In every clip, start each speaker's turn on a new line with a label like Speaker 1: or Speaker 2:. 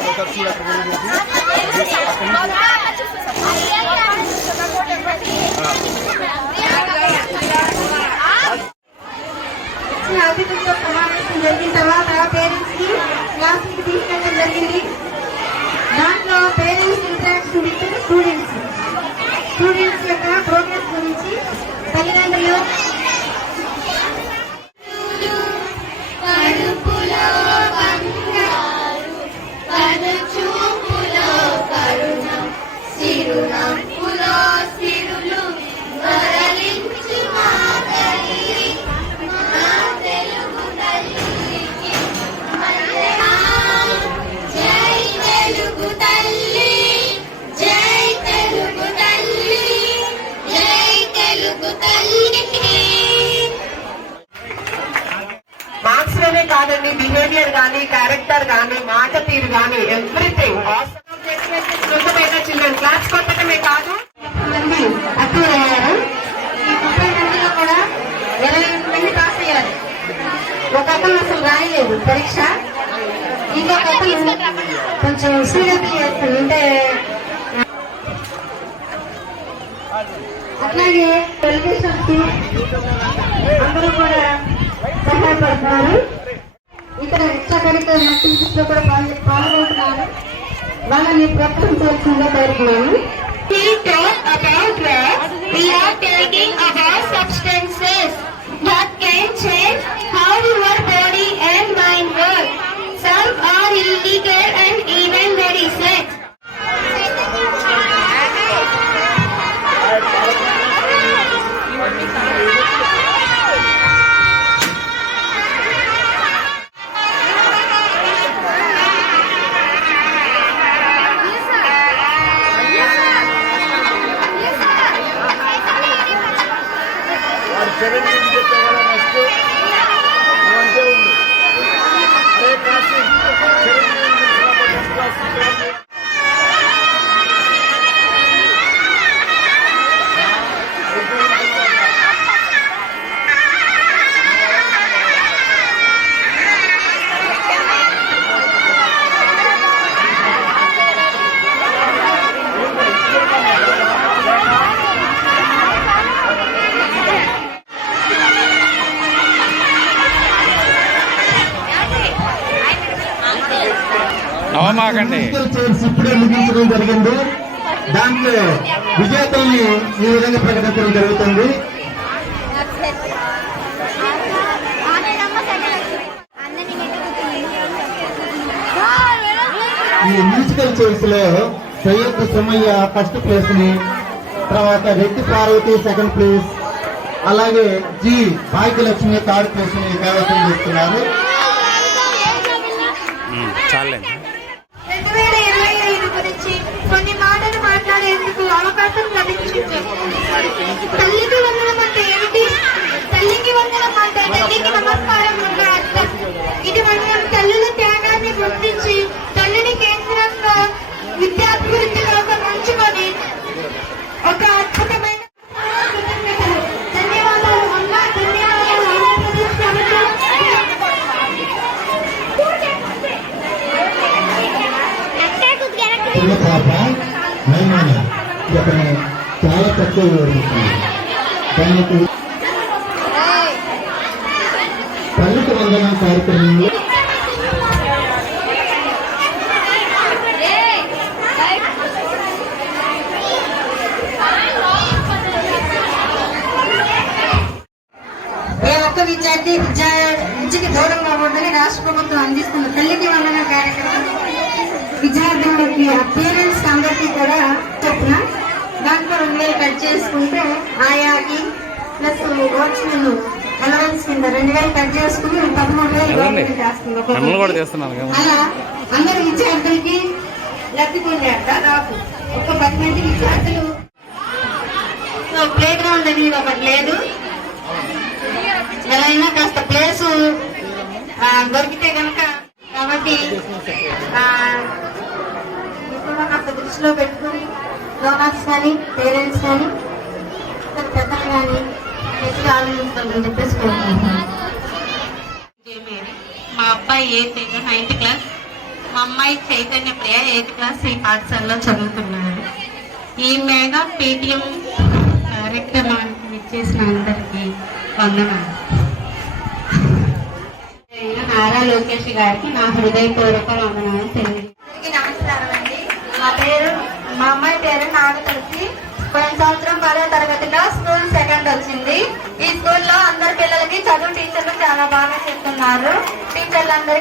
Speaker 1: Gracias. పరీక్ష. ఇంకా అతను కొంచెం సీరియస్లీ అంటే అట్లాగే టెలివిజన్కి అందరూ కూడా సహాయపడుతున్నారు. ఇతర ఎక్స్ట్రా కరికులర్ యాక్టివిటీస్లో కూడా పాల్గొంటున్నారు. వాళ్ళని ప్రకటించాల్సిందిగా కోరుతున్నాను
Speaker 2: We talk about drugs. We are taking about substances. That can change how your body and mind work. Some are illegal and even very.
Speaker 3: వాడు సెవెన్ నుంచి చెప్పాను కదా నెక్స్ట్ నువ్వు అంతే ఉండు అరే కాశీ సెవెన్ నుంచి ఫస్ట్ క్లాస్
Speaker 4: చైర్స్ ఇప్పుడే ముగించడం జరిగింది. దాంట్లో విజేతల్ని ఈ విధంగా ప్రకటించడం జరుగుతుంది. ఈ మ్యూజికల్ చైర్స్లో సయ్యద్ సుమయ్య ఫస్ట్ ప్లేస్ని తర్వాత రెడ్డి పార్వతి సెకండ్ ప్లేస్ అలాగే జి భాగ్యలక్ష్మి థర్డ్ ప్లేస్ని కైవసం చేస్తున్నారు. చాలా తక్కువ దానికి తల్లికి వందన కార్యక్రమంలో
Speaker 1: విద్యార్థి విద్యా విద్యకి దూరం కాకూడదని రాష్ట్ర ప్రభుత్వం అందిస్తున్న తల్లికి వందన కార్యక్రమం విద్యార్థులకి పేరెంట్స్ అందరికీ కూడా చొప్పున దాంట్లో రెండు వేలు కట్ చేసుకుంటే ఆయాకి ప్లస్ వాచ్మెన్ అలవెన్స్ కింద రెండు వేలు కట్ చేసుకుని పదమూడు వేలు? గవర్నమెంట్
Speaker 5: కదా.
Speaker 1: అలా అందరు విద్యార్థులకి లబ్ధి దాదాపు ఒక పది మంది విద్యార్థులు. ప్లే గ్రౌండ్ అనేది ఒకటి లేదు. ఎలా అయినా కాస్త ప్లేసు దొరికితే కనుక కాబట్టి ఇప్పుడు కాస్త దృష్టిలో పెట్టుకుని డోనర్స్ కానీ పేరెంట్స్ కానీ కానీ చెప్పేసి
Speaker 6: మా అబ్బాయి ఎయిత్ నైన్త్ క్లాస్ మా అమ్మాయి చైతన్య ప్రియ ఎయిత్ క్లాస్ ఈ పాఠశాలలో చదువుతున్నారు. ఈ మెగా పేటిఎం కార్యక్రమానికి ఇచ్చేసిన అందరికీ వందనాలు. నేను నారా లోకేష్ గారికి నా హృదయపూర్వక వందనాలు
Speaker 7: అందరికీ నమస్కారం అండి. మా పేరు మా అమ్మాయి పేరు నాగతులసి పోయిన సంవత్సరం పదో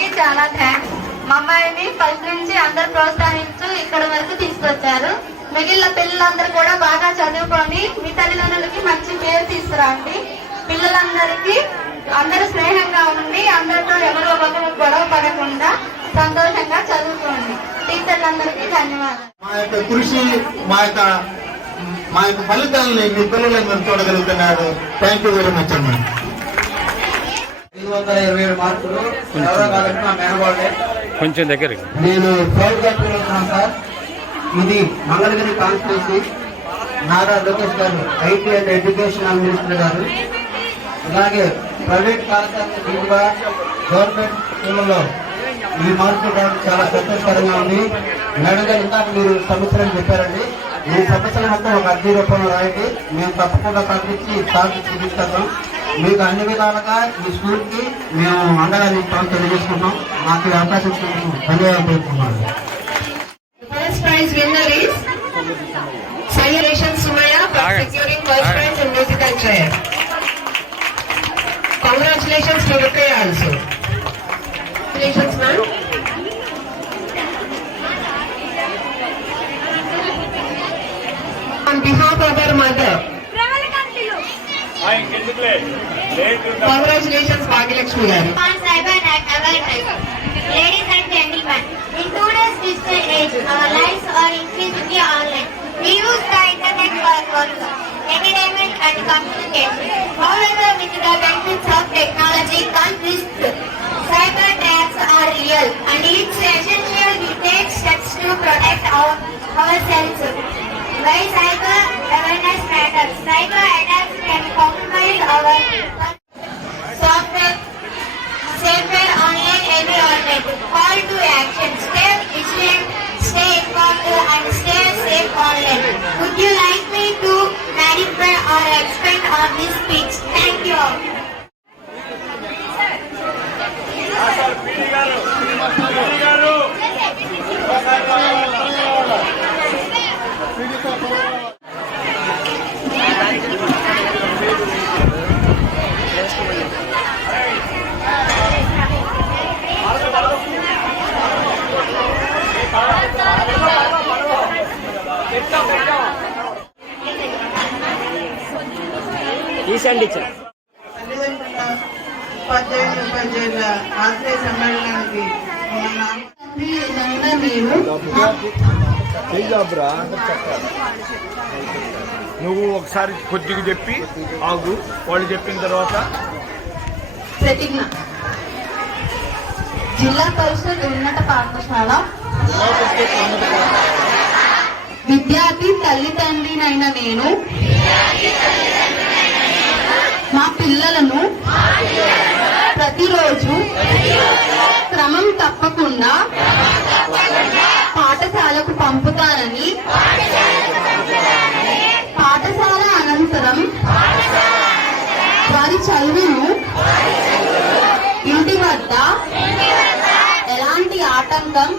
Speaker 7: టీచర్లందరికీ చాలా థ్యాంక్స్ మా అమ్మాయిని ఫస్ట్ నుంచి అందరు ప్రోత్సహించు ఇక్కడ వరకు తీసుకొచ్చారు. మిగిలిన పిల్లలందరూ కూడా బాగా చదువుకొని మీ తల్లిదండ్రులకి మంచి పేరు తీసుకురండి. పిల్లలందరికీ అందరూ స్నేహంగా ఉండి అందరితో ఎవరో ఒకరు గొడవ పడకుండా సంతోషంగా చదువుకోండి. టీచర్లందరికీ ధన్యవాదాలు.
Speaker 4: మా యొక్క కృషి మా యొక్క మా యొక్క ఫలితాలని మీ పిల్లలు చూడగలుగుతున్నారు. థ్యాంక్ యూ వెరీ మచ్ అమ్మా.
Speaker 8: ఐదు వందల ఇరవై ఏడు మార్కులు ఎవరో కాదంటే మా మేనవాళ్ళే
Speaker 5: కొంచెం దగ్గరికి.
Speaker 4: నేను ప్రౌడ్గా ఫీల్ అవుతున్నాను సార్. ఇది మంగళగిరి కాన్స్టిట్యూన్సీ నారా లోకేష్ గారు ఐటీ అండ్ ఎడ్యుకేషనల్ మినిస్టర్ గారు. అలాగే ప్రైవేట్ దీటుగా గవర్నమెంట్ స్కూళ్ళలో ఈ రావడం చాలా సంతోషకరంగా ఉంది. మేడం గారు ఇందాక మీరు సమస్యలను చెప్పారండి. ఈ సమస్యల మొత్తం ఒక అర్జీ రూపంలో రాయండి. మేము తప్పకుండా పంపించి సార్కి చూపిస్తాం. మీకు అన్ని విధాలుగా ఈ స్కూల్కి మేము అండగా నిలుస్తామని తెలియజేసుకుంటాం మాకు ఈ అవకాశం ధన్యవాదాలు
Speaker 5: Aye.
Speaker 9: prize in musical chair. Congratulations to Rukaya also. Congratulations ma'am. On behalf of our mother, congratulations Bhagilakshmi garu.
Speaker 7: On cyber awareness. Ladies and gentlemen, in today's digital age, our lives are increasingly online. We use the internet for work, entertainment and communication. However, with the benefits of technology comes risks. Cyber attacks are real and it's essential we take steps to protect our, ourselves. Why cyber awareness matters? Cyber attacks can
Speaker 2: Bye.
Speaker 10: తల్లిదండ్రుల ఉపాధ్యాయులు ఉపాధ్యాయుల ఆశ్రయ సమ్మేళనానికి మన
Speaker 2: నువ్వు ఒకసారి కొద్దిగా చెప్పి ఆగు. వాళ్ళు చెప్పిన తర్వాత
Speaker 6: ప్రతిజ్ఞ. జిల్లా పరిషత్ ఉన్నత పాఠశాల. విద్యార్థి తల్లిదండ్రినైన నేను. మా పిల్లలను ప్రతిరోజు క్రమం తప్పకుండా పాఠశాలకు పంపుతానని పాఠశాల అనంతరం వారి చదువును ఇంటి వద్ద ఎలాంటి ఆటంకం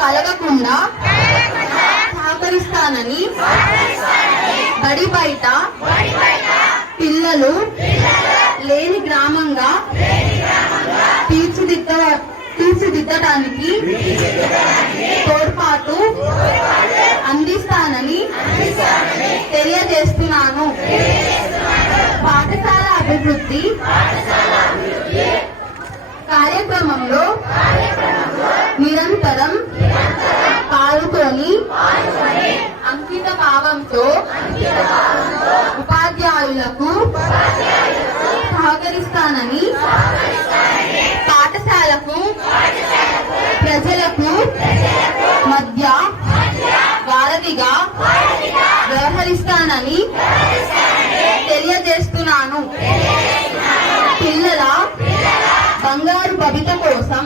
Speaker 6: కలగకుండా సహకరిస్తానని బడి బయట పిల్లలు లేని గ్రామంగా తీర్చిదిద్ద తీర్చిదిద్దడానికి తోడ్పాటు అందిస్తానని తెలియజేస్తున్నాను పాఠశాల అభివృద్ధి కార్యక్రమంలో నిరంతరం పాల్గొని అంకిత భావంతో ఉపాధ్యాయులకు సహకరిస్తానని పాఠశాలకు ప్రజలకు మధ్య వారధిగా వ్యవహరిస్తానని తెలియజేస్తున్నాను. పిల్లల బంగారు భవిత కోసం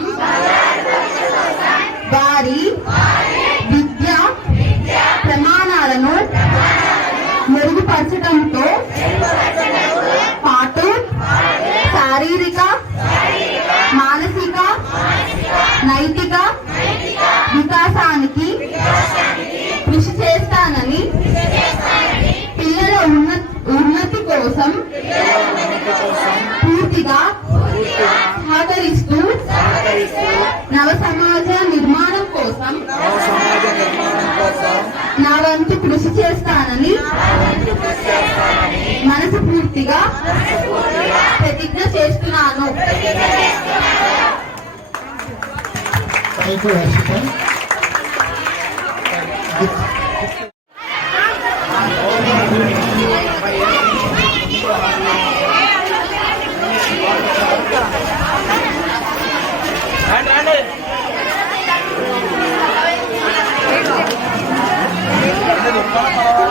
Speaker 11: థ్యాంక్ యూ హర్షిత
Speaker 12: సాంబార్